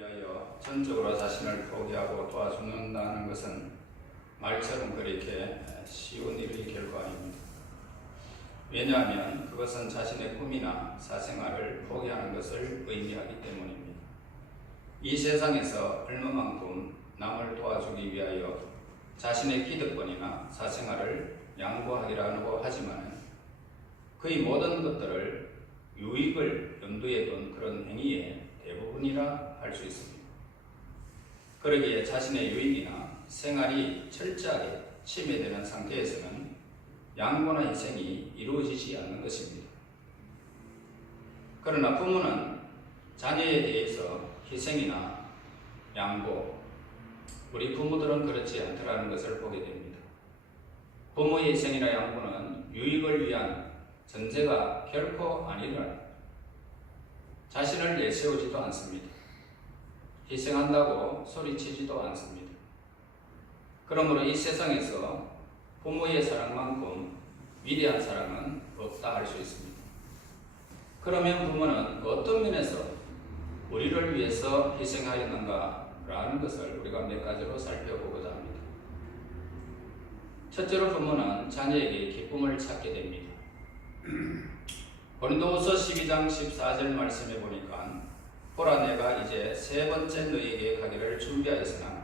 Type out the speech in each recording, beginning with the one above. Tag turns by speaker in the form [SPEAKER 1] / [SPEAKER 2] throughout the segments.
[SPEAKER 1] 위하여 전적으로 자신을 포기하고 도와주는다는 것은 말처럼 그렇게 쉬운 일이 결코 아닙니다. 왜냐하면 그것은 자신의 꿈이나 사생활을 포기하는 것을 의미하기 때문입니다. 이 세상에서 얼마만큼 남을 도와주기 위하여 자신의 기득권이나 사생활을 양보하기라고 하지만 그의 모든 것들을 유익을 염두에 둔 그런 행위의 대부분이라 할수 있습니다. 그러기에 자신의 유익이나 생활이 철저하게 침해되는 상태에서는 양보나 희생이 이루어지지 않는 것입니다. 그러나 부모는 자녀에 대해서 희생이나 양보, 우리 부모들은 그렇지 않더라는 것을 보게 됩니다. 부모의 희생이나 양보는 유익을 위한 전제가 결코 아니라 자신을 내세우지도 않습니다. 희생한다고 소리치지도 않습니다. 그러므로 이 세상에서 부모의 사랑만큼 위대한 사랑은 없다 할 수 있습니다. 그러면 부모는 어떤 면에서 우리를 위해서 희생하였는가라는 것을 우리가 몇 가지로 살펴보고자 합니다. 첫째로 부모는 자녀에게 기쁨을 찾게 됩니다. 고린도후서 12장 14절 말씀해 보니까 보라 내가 이제 세 번째 너희에게 가기를 준비하였으나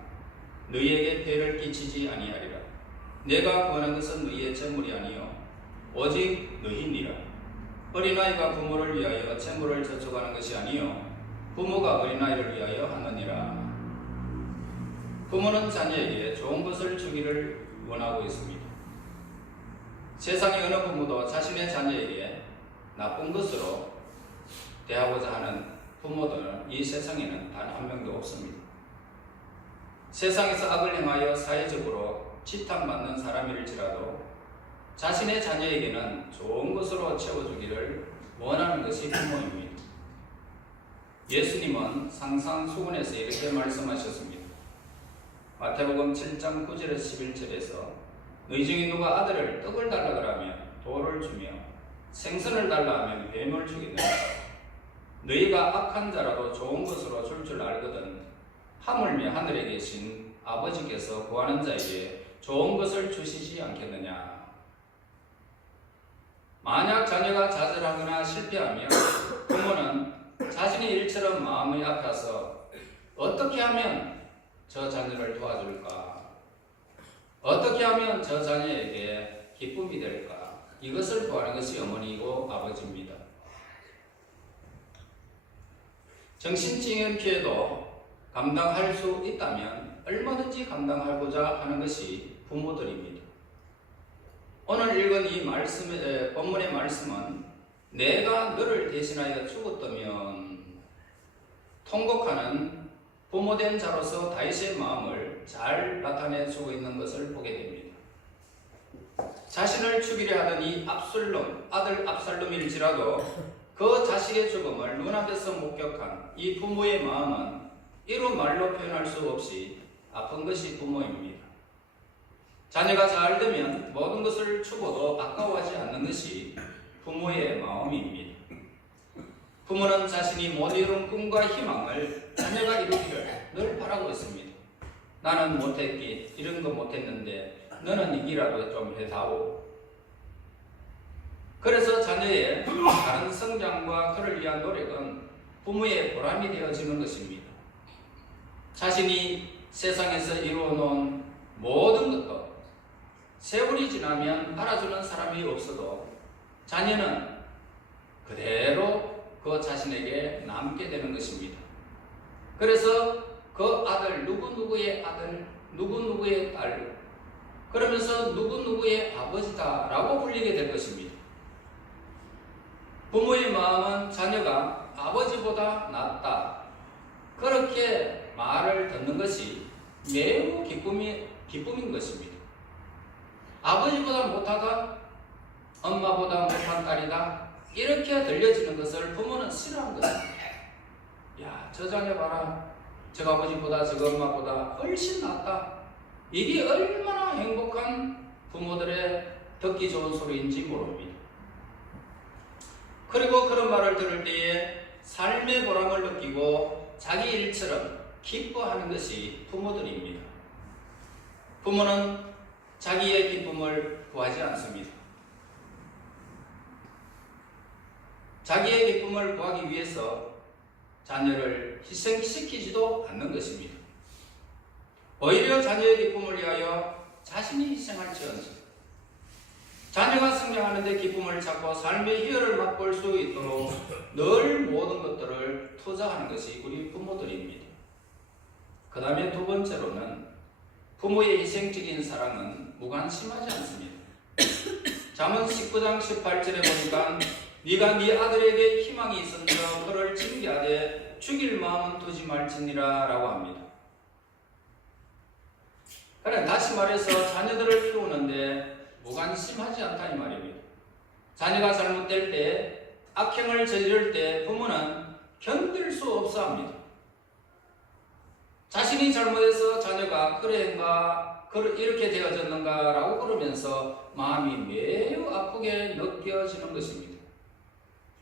[SPEAKER 1] 너희에게 폐를 끼치지 아니하리라. 내가 구하는 것은 너희의 재물이 아니요 오직 너희니라. 어린아이가 부모를 위하여 재물을 저축하는 것이 아니요 부모가 어린아이를 위하여 하느니라. 부모는 자녀에게 좋은 것을 주기를 원하고 있습니다. 세상의 어느 부모도 자신의 자녀에게 나쁜 것으로 대하고자 하는 부모들은 이 세상에는 단 한 명도 없습니다. 세상에서 악을 행하여 사회적으로 지탄받는 사람일지라도 자신의 자녀에게는 좋은 것으로 채워주기를 원하는 것이 부모입니다. 예수님은 상상수훈에서 이렇게 말씀하셨습니다. 마태복음 7장 9절에서 11절에서 너희 중에 누가 아들을 떡을 달라 그러면 돌을 주며 생선을 달라 하면 뱀을 주겠느냐 너희가 악한 자라도 좋은 것으로 줄 줄 알거든 하물며 하늘에 계신 아버지께서 구하는 자에게 좋은 것을 주시지 않겠느냐 만약 자녀가 좌절하거나 실패하면 부모는 자신의 일처럼 마음이 아파서 어떻게 하면 저 자녀를 도와줄까? 어떻게 하면 저 자녀에게 기쁨이 될까? 이것을 구하는 것이 어머니이고 아버지입니다. 정신적인 피해도 감당할 수 있다면 얼마든지 감당하고자 하는 것이 부모들입니다. 오늘 읽은 이 말씀의 본문의 말씀은 내가 너를 대신하여 죽었다면 통곡하는 부모된 자로서 다윗의 마음을 잘 나타내주고 있는 것을 보게 됩니다. 자신을 죽이려 하던 이 압술롬, 아들 압살롬일지라도 그 자식의 죽음을 눈앞에서 목격한 이 부모의 마음은 이루 말로 표현할 수 없이 아픈 것이 부모입니다. 자녀가 잘 되면 모든 것을 주고도 아까워하지 않는 것이 부모의 마음입니다. 부모는 자신이 못 이룬 꿈과 희망을 자녀가 이루기를 늘 바라고 있습니다. 나는 못했기, 이런 거 못했는데 너는 이기라도 좀 해다오. 그래서 자녀의 다른 성장과 그를 위한 노력은 부모의 보람이 되어지는 것입니다. 자신이 세상에서 이루어놓은 모든 것도 세월이 지나면 알아주는 사람이 없어도 자녀는 그대로 그 자신에게 남게 되는 것입니다. 그래서 그 아들, 누구누구의 아들, 누구누구의 딸, 그러면서 누구누구의 아버지다라고 불리게 될 것입니다. 부모의 마음은 자녀가 아버지보다 낫다. 그렇게 말을 듣는 것이 매우 기쁨이, 기쁨인 것입니다. 아버지보다 못하다, 엄마보다 못한 딸이다, 이렇게 들려지는 것을 부모는 싫어한 것입니다. 야, 저 자녀 봐라. 저 아버지보다 저 엄마보다 훨씬 낫다. 이게 얼마나 행복한 부모들의 듣기 좋은 소리인지 모릅니다. 그리고 그런 말을 들을 때에 삶의 보람을 느끼고 자기 일처럼 기뻐하는 것이 부모들입니다. 부모는 자기의 기쁨을 구하지 않습니다. 자기의 기쁨을 구하기 위해서 자녀를 희생시키지도 않는 것입니다. 오히려 자녀의 기쁨을 위하여 자신이 희생할지언정 자녀가 성장하는데 기쁨을 찾고 삶의 희열을 맛볼 수 있도록 늘 모든 것들을 투자하는 것이 우리 부모들입니다. 그 다음에 두 번째로는 부모의 희생적인 사랑은 무관심하지 않습니다. 잠언 19장 18절에 보니까 네가 네 아들에게 희망이 있으므로 그를 징계하되 죽일 마음은 두지 말지니라 라고 합니다. 그래 다시 말해서 자녀들을 키우는데 무관심하지 않다 이 말입니다. 자녀가 잘못될 때 악행을 저지를 때 부모는 견딜 수 없어 합니다. 자신이 잘못해서 자녀가 그래인가 이렇게 되어졌는가라고 그러면서 마음이 매우 아프게 느껴지는 것입니다.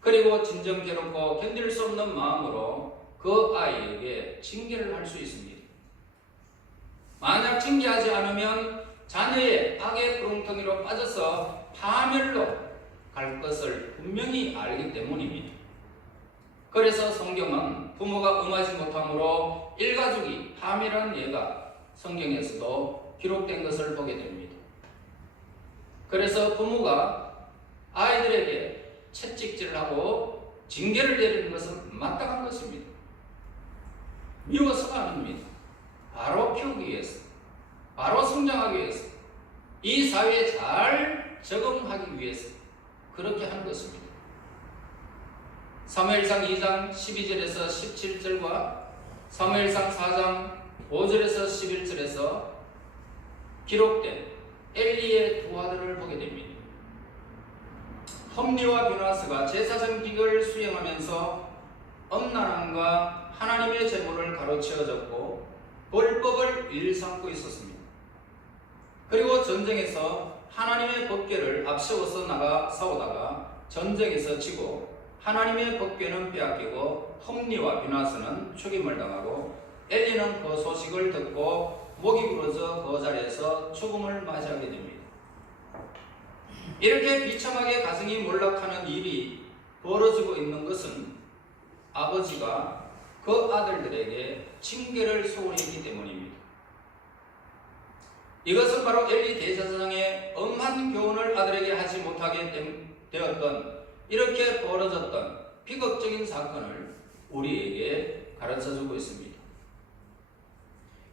[SPEAKER 1] 그리고 진정 괴롭고 견딜 수 없는 마음으로 그 아이에게 징계를 할 수 있습니다. 만약 징계하지 않으면 자녀의 악의 구렁텅이로 빠져서 파멸로 갈 것을 분명히 알기 때문입니다. 그래서 성경은 부모가 응하지 못함으로 일가족이 파멸한 예가 성경에서도 기록된 것을 보게 됩니다. 그래서 부모가 아이들에게 채찍질을 하고 징계를 내리는 것은 마땅한 것입니다. 미워서가 아닙니다. 바로 키우기 위해서, 바로 성장하기 위해서, 이 사회에 잘 적응하기 위해서 그렇게 한 것입니다. 사무엘상 2장 12절에서 17절과 사무엘상 4장 5절에서 11절에서 기록된 엘리의 두 아들을 보게 됩니다. 험리와 비나스가 제사장직을 수행하면서 엄난함과 하나님의 제물을 가로채어졌고 벌법을 일삼고 있었습니다. 그리고 전쟁에서 하나님의 법궤를 앞세워서 나가 싸우다가 전쟁에서 지고 하나님의 법궤는 빼앗기고 험리와 비나스는 죽임을 당하고 엘리는 그 소식을 듣고 목이 부러져 그 자리에서 죽음을 맞이하게 됩니다. 이렇게 비참하게 가정이 몰락하는 일이 벌어지고 있는 것은 아버지가 그 아들들에게 징계를 소홀했기 때문입니다. 이것은 바로 엘리 대제사장의 엄한 교훈을 아들에게 하지 못하게 되었던 이렇게 벌어졌던 비극적인 사건을 우리에게 가르쳐 주고 있습니다.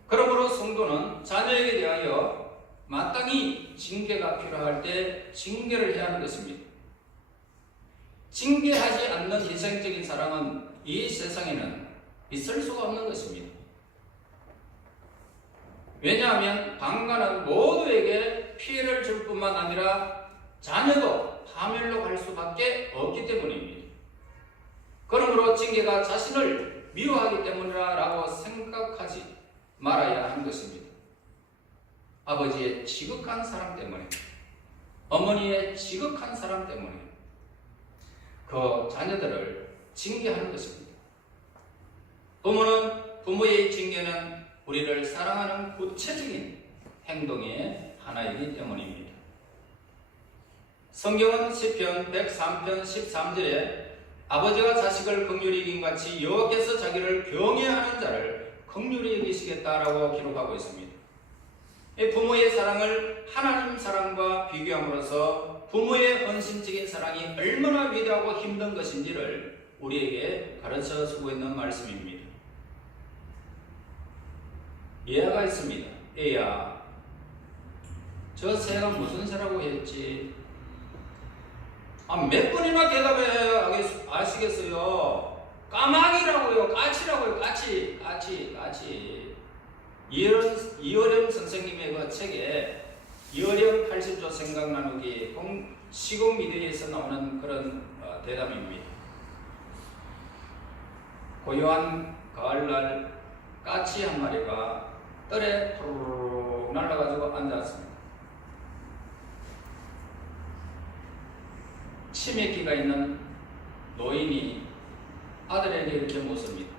[SPEAKER 1] 그러므로 성도는 자녀에게 대하여 마땅히 징계가 필요할 때 징계를 해야 하는 것입니다. 징계하지 않는 희생적인 사랑은 이 세상에는 있을 수가 없는 것입니다. 왜냐하면 방가는 모두에게 피해를 줄 뿐만 아니라 자녀도 파멸로 갈 수밖에 없기 때문입니다. 그러므로 징계가 자신을 미워하기 때문이라고 생각하지 말아야 하는 것입니다. 아버지의 지극한 사랑 때문에, 어머니의 지극한 사랑 때문에 그 자녀들을 징계하는 것입니다. 부모는 부모의 징계는 우리를 사랑하는 구체적인 행동의 하나이기 때문입니다. 성경은 시편 103편 13절에 아버지가 자식을 긍휼히 여긴 같이 여호와께서 자기를 경외하는 자를 긍휼히 여기시겠다라고 기록하고 있습니다. 부모의 사랑을 하나님 사랑과 비교함으로써 부모의 헌신적인 사랑이 얼마나 위대하고 힘든 것인지를 우리에게 가르쳐 주고 있는 말씀입니다. 예화가 있습니다. 애야, 저 새가 무슨 새라고 했지? 아, 몇 번이나 대답해 아시겠어요? 까마귀라고요, 까치라고요, 까치, 까치, 까치. 이어령, 선생님의 그 책에 이어령 80조 생각 나누기 시공 미디어에서 나오는 그런 어, 대답입니다. 고요한 가을날 까치 한 마리가 뜰에 푸르륵 날아가지고 앉았습니다. 치매기가 있는 노인이 아들에게 이렇게 묻습니다.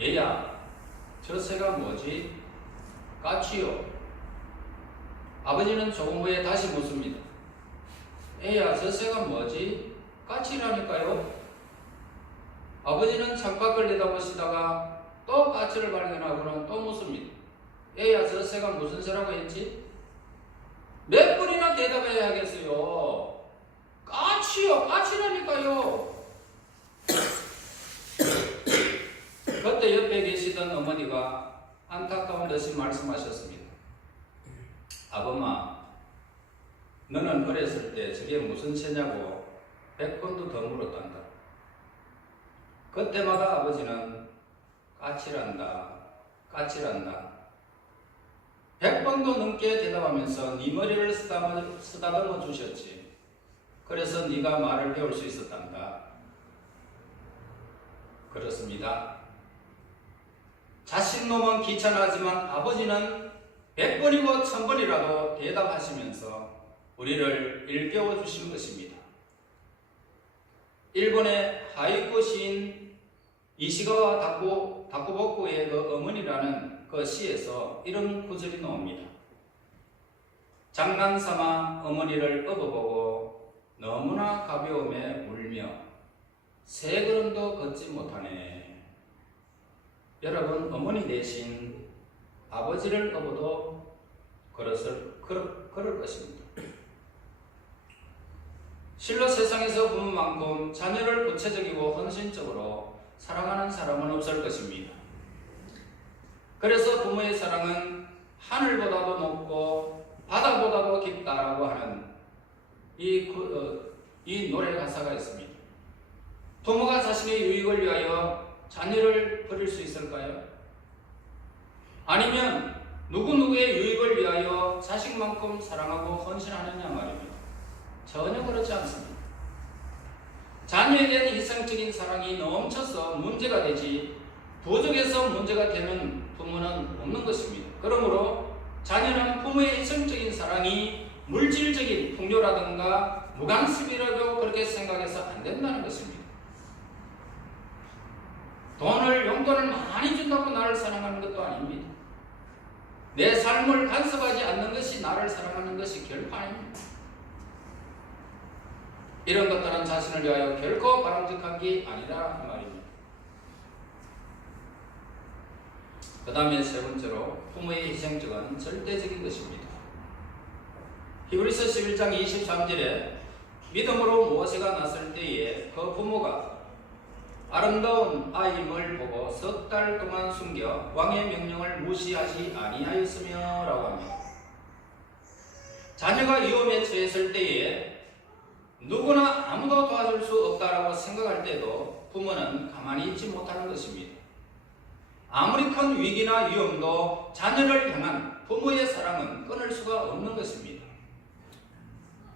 [SPEAKER 1] 얘야, 저 새가 뭐지? 까치요. 아버지는 조금 후에 다시 묻습니다. 애야, 저 새가 뭐지? 까치라니까요. 아버지는 창밖을 내다보시다가 또 까치를 발견하고는 또 묻습니다. 애야, 저 새가 무슨 새라고 했지? 몇 번이나 대답해야 하겠어요. 까치요, 까치라니까요. 그때 옆에 계시던 어머니가 안타까운 듯이 말씀하셨습니다. 아범아, 너는 어렸을 때 저게 무슨 새냐고 백 번도 더 물었단다. 그때마다 아버지는 까칠한다, 까칠한다. 백 번도 넘게 대답하면서 네 머리를 쓰다듬어, 주셨지. 그래서 네가 말을 배울 수 있었단다. 그렇습니다. 자식 놈은 귀찮아하지만 아버지는 백 번이고 천 번이라도 대답하시면서 우리를 일깨워 주신 것입니다. 일본의 하이쿠 시인 이시가와 다쿠, 다쿠보쿠의 그 어머니라는 그 시에서 이런 구절이 나옵니다. 장난삼아 어머니를 업어보고 너무나 가벼움에 울며 세 걸음도 걷지 못하네. 여러분 어머니 대신 아버지를 업어도 걸었을 걸, 걸을 것입니다. 실로 세상에서 부모만큼 자녀를 구체적이고 헌신적으로 사랑하는 사람은 없을 것입니다. 그래서 부모의 사랑은 하늘보다도 높고 바다보다도 깊다라고 하는 이, 그, 어, 이 노래 가사가 있습니다. 부모가 자신의 유익을 위하여 자녀를 버릴 수 있을까요? 아니면 누구누구의 유익을 위하여 자식만큼 사랑하고 헌신하느냐 말입니다. 전혀 그렇지 않습니다. 자녀에 대한 희생적인 사랑이 넘쳐서 문제가 되지 부족해서 문제가 되는 부모는 없는 것입니다. 그러므로 자녀는 부모의 희생적인 사랑이 물질적인 풍요라든가 무관심이라도 그렇게 생각해서 안 된다는 것입니다. 돈을 용돈을 많이 준다고 나를 사랑하는 것도 아닙니다. 내 삶을 간섭하지 않는 것이 나를 사랑하는 것이 결코 아닙니다. 이런 것들은 자신을 위하여 결코 바람직한 게 아니라 이 말입니다. 그 다음에 세 번째로 부모의 희생적은 절대적인 것입니다. 히브리서 11장 23절에 믿음으로 모세가 났을 때에 그 부모가 아름다운 아임을 보고 석 달 동안 숨겨 왕의 명령을 무시하지 아니하였으며 라고 합니다. 자녀가 위험에 처했을 때에 누구나 아무도 도와줄 수 없다라고 생각할 때도 부모는 가만히 있지 못하는 것입니다. 아무리 큰 위기나 위험도 자녀를 향한 부모의 사랑은 끊을 수가 없는 것입니다.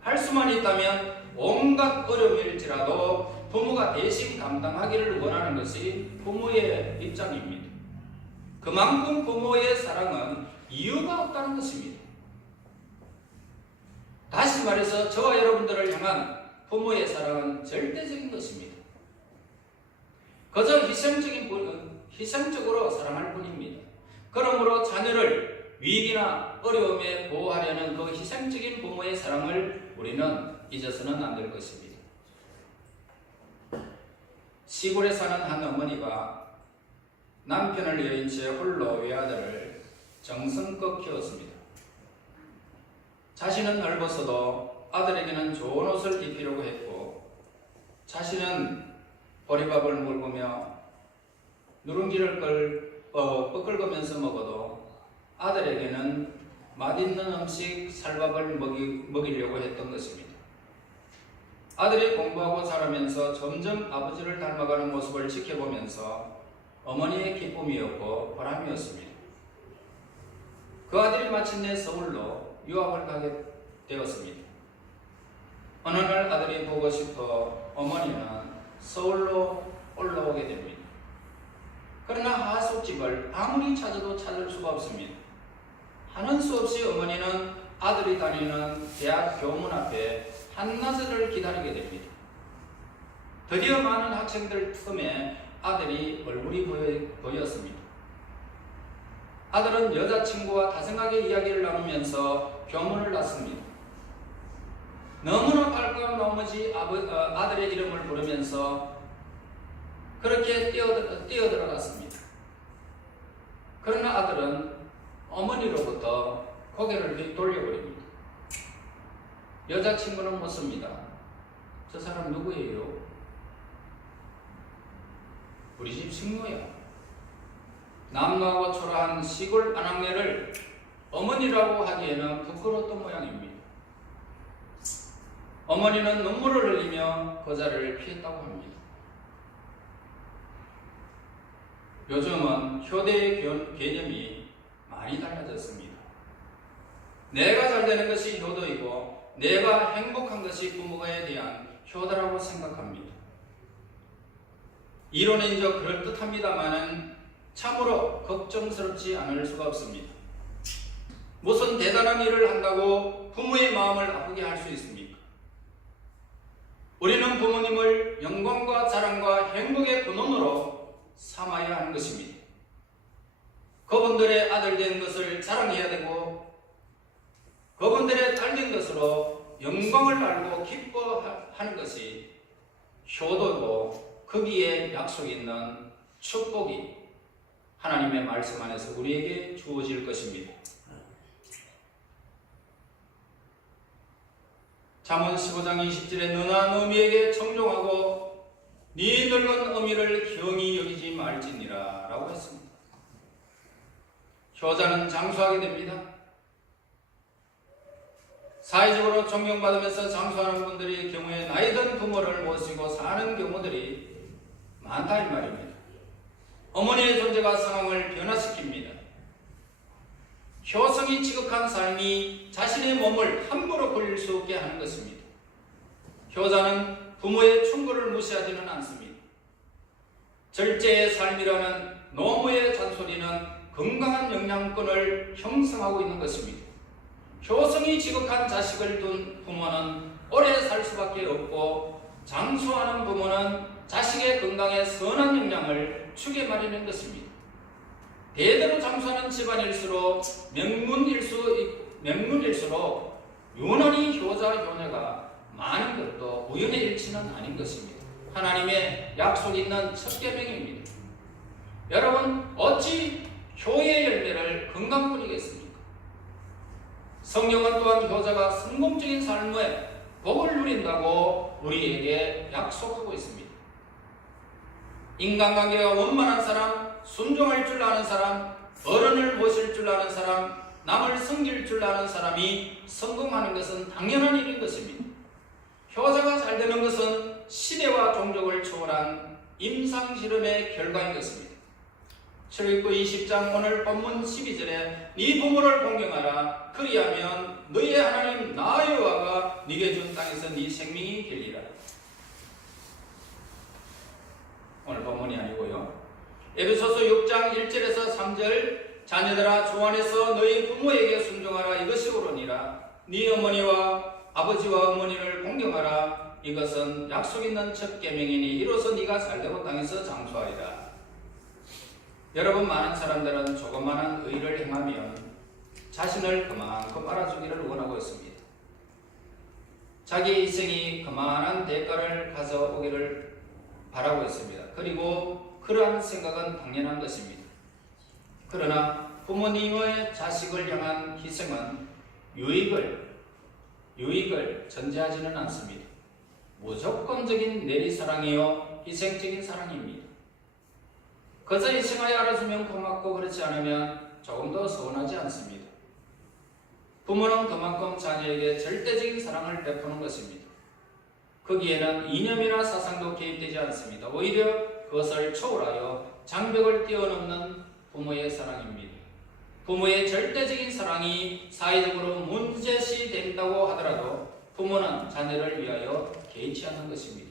[SPEAKER 1] 할 수만 있다면 온갖 어려움일지라도 부모가 대신 감당하기를 원하는 것이 부모의 입장입니다. 그만큼 부모의 사랑은 이유가 없다는 것입니다. 다시 말해서 저와 여러분들을 향한 부모의 사랑은 절대적인 것입니다. 그저 희생적인 분, 희생적으로 사랑할 뿐입니다. 그러므로 자녀를 위기나 어려움에 보호하려는 그 희생적인 부모의 사랑을 우리는 잊어서는 안 될 것입니다. 시골에 사는 한 어머니가 남편을 여인 채 홀로 외아들을 정성껏 키웠습니다. 자신은 넓어서도 아들에게는 좋은 옷을 입히려고 했고 자신은 보리밥을 물으며 누룽지를 끌, 어, 뻐끌거면서 먹어도 아들에게는 맛있는 음식 살밥을 먹이, 먹이려고 했던 것입니다. 아들이 공부하고 자라면서 점점 아버지를 닮아가는 모습을 지켜보면서 어머니의 기쁨이었고 보람이었습니다. 그 아들이 마침내 서울로 유학을 가게 되었습니다. 어느 날 아들이 보고 싶어 어머니는 서울로 올라오게 됩니다. 그러나 하숙집을 아무리 찾아도 찾을 수가 없습니다. 하는 수 없이 어머니는 아들이 다니는 대학 교문 앞에 한낮을 기다리게 됩니다. 드디어 많은 학생들 틈에 아들이 얼굴이 보였습니다. 아들은 여자친구와 다정하게 이야기를 나누면서 교문을 났습니다. 너무나 나머지 아버, 어, 아들의 이름을 부르면서 그렇게 뛰어들, 뛰어들어갔습니다. 그러나 아들은 어머니로부터 고개를 돌려버립니다. 여자친구는 묻습니다. 저 사람 누구예요? 우리 집 식모야. 남노하고 초라한 시골 아낙네를 어머니라고 하기에는 부끄러웠던 모양입니다. 어머니는 눈물을 흘리며 거자를 피했다고 합니다. 요즘은 효대의 교- 개념이 많이 달라졌습니다. 내가 잘 되는 것이 효도이고 내가 행복한 것이 부모에 대한 효도라고 생각합니다. 이론은 저 그럴듯합니다만은 참으로 걱정스럽지 않을 수가 없습니다. 무슨 대단한 일을 한다고 부모의 마음을 아프게 할 수 있습니까? 우리는 부모님을 영광과 자랑과 행복의 근원으로 삼아야 하는 것입니다. 그분들의 아들 된 것을 자랑해야 되고 그분들의 딸 된 것으로 영광을 알고 기뻐하는 것이 효도고 거기에 약속 있는 축복이 하나님의 말씀 안에서 우리에게 주어질 것입니다. 잠언 15장 20절에 너나 어미에게 청종하고 네 늙은 어미를 경히 여기지 말지니라 라고 했습니다. 효자는 장수하게 됩니다. 사회적으로 존경받으면서 장수하는 분들의 경우에 나이 든 부모를 모시고 사는 경우들이 많다 이 말입니다. 어머니의 존재가 상황을 변화시킵니다. 효성이 지극한 삶이 자신의 몸을 함부로 굴릴 수 없게 하는 것입니다. 효자는 부모의 충고를 무시하지는 않습니다. 절제의 삶이라는 노무의 잔소리는 건강한 영양권을 형성하고 있는 것입니다. 효성이 지극한 자식을 둔 부모는 오래 살 수밖에 없고 장수하는 부모는 자식의 건강에 선한 영향을 주게 마련한 것입니다. 대대로 장수하는 집안일수록 명문일수, 명문일수록 유난히 효자 효녀가 많은 것도 우연의 일치는 아닌 것입니다. 하나님의 약속 있는 첫 계명입니다. 여러분 어찌 효의 열매를 건강 뿌리겠습니까? 성령은 또한 효자가 성공적인 삶에 복을 누린다고 우리에게 약속하고 있습니다. 인간관계가 원만한 사람, 순종할 줄 아는 사람, 어른을 모실 줄 아는 사람, 남을 섬길 줄 아는 사람이 성공하는 것은 당연한 일인 것입니다. 효자가 잘 되는 것은 시대와 종족을 초월한 임상실험의 결과인 것입니다. 출애굽 20장 오늘 본문 12절에 네 부모를 공경하라 그리하면 너의 하나님 나 여호와가 네게 준 땅에서 네 생명이 길리라. 오늘 본문이 아니고요. 에베소서 6장 1절에서 3절 자녀들아 주 안에서 너희 부모에게 순종하라 이것이 옳으니라 네 어머니와 아버지와 어머니를 공경하라. 이것은 약속 있는 첫 계명이니 이로써 네가 살되고 땅에서 장수하리라. 여러분 많은 사람들은 조그마한 의를 행하면 자신을 그만큼 알아주기를 원하고 있습니다. 자기 인생이 그만한 대가를 가져오기를 바라고 있습니다. 그리고 그러한 생각은 당연한 것입니다. 그러나 부모님의 자식을 향한 희생은 유익을 유익을 전제하지는 않습니다. 무조건적인 내리사랑이요 희생적인 사랑입니다. 그저 희생하여 알아주면 고맙고 그렇지 않으면 조금 더 서운하지 않습니다. 부모는 그만큼 자녀에게 절대적인 사랑을 베푸는 것입니다. 거기에는 이념이나 사상도 개입되지 않습니다. 오히려 그것을 초월하여 장벽을 뛰어넘는 부모의 사랑입니다. 부모의 절대적인 사랑이 사회적으로 문제시 된다고 하더라도 부모는 자녀를 위하여 개의치 않는 것입니다.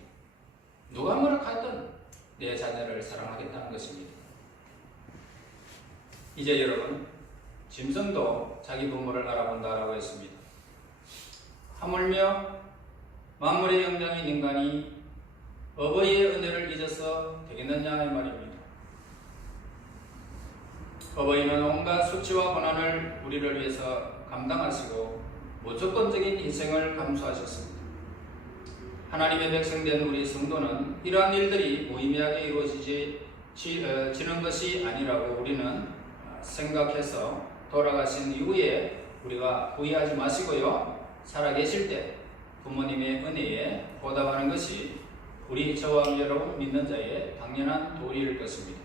[SPEAKER 1] 누가 뭐라 하든 내 자녀를 사랑하겠다는 것입니다. 이제 여러분, 짐승도 자기 부모를 알아본다라고 했습니다. 하물며 만물의 영장인 인간이 어버이의 은혜를 잊어서 되겠느냐 이 말입니다. 어버이는 온갖 수치와 고난을 우리를 위해서 감당하시고 무조건적인 희생을 감수하셨습니다. 하나님의 백성된 우리 성도는 이러한 일들이 무의미하게 이루어지지 지, 어, 것이 아니라고 우리는 어, 생각해서 돌아가신 이후에 우리가 후회하지 마시고요. 살아계실 때 부모님의 은혜에 보답하는 것이 우리 저와 여러분 믿는 자의 당연한 도리일 것입니다.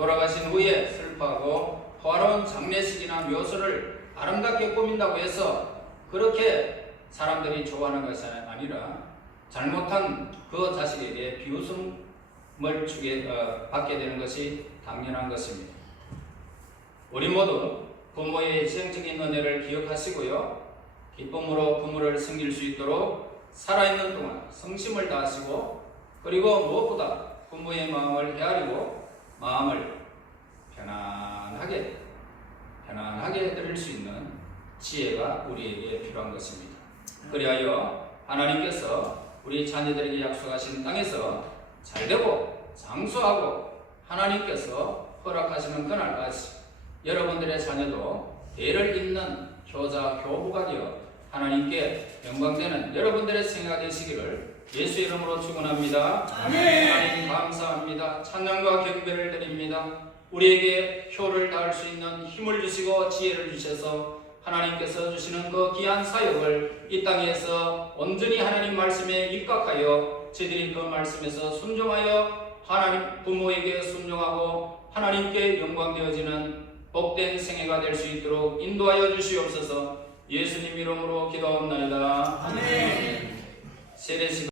[SPEAKER 1] 돌아가신 후에 슬퍼하고 화로운 장례식이나 묘소를 아름답게 꾸민다고 해서 그렇게 사람들이 좋아하는 것이 아니라 잘못한 그 자식에게 비웃음을 주게 어, 받게 되는 것이 당연한 것입니다. 우리 모두 부모의 희생적인 은혜를 기억하시고요. 기쁨으로 부모를 섬길 수 있도록 살아있는 동안 성심을 다하시고 그리고 무엇보다 부모의 마음을 헤아리고 마음을 편안하게 편안하게 해드릴 수 있는 지혜가 우리에게 필요한 것입니다. 그리하여 하나님께서 우리 자녀들에게 약속하신 땅에서 잘되고 장수하고 하나님께서 허락하시는 그날까지 여러분들의 자녀도 대를 잇는 효자 교부가 되어 하나님께 영광되는 여러분들의 생활 되시기를 예수 이름으로 축원합니다. 하나님 감사합니다. 찬양과 경배를 드립니다. 우리에게 효를 다할 수 있는 힘을 주시고 지혜를 주셔서 하나님께서 주시는 그 귀한 사역을 이 땅에서 온전히 하나님 말씀에 입각하여 저희들이 그 말씀에서 순종하여 하나님 부모에게 순종하고 하나님께 영광되어지는 복된 생애가 될 수 있도록 인도하여 주시옵소서 예수님 이름으로 기도합나이다.
[SPEAKER 2] 아멘.
[SPEAKER 1] 세례식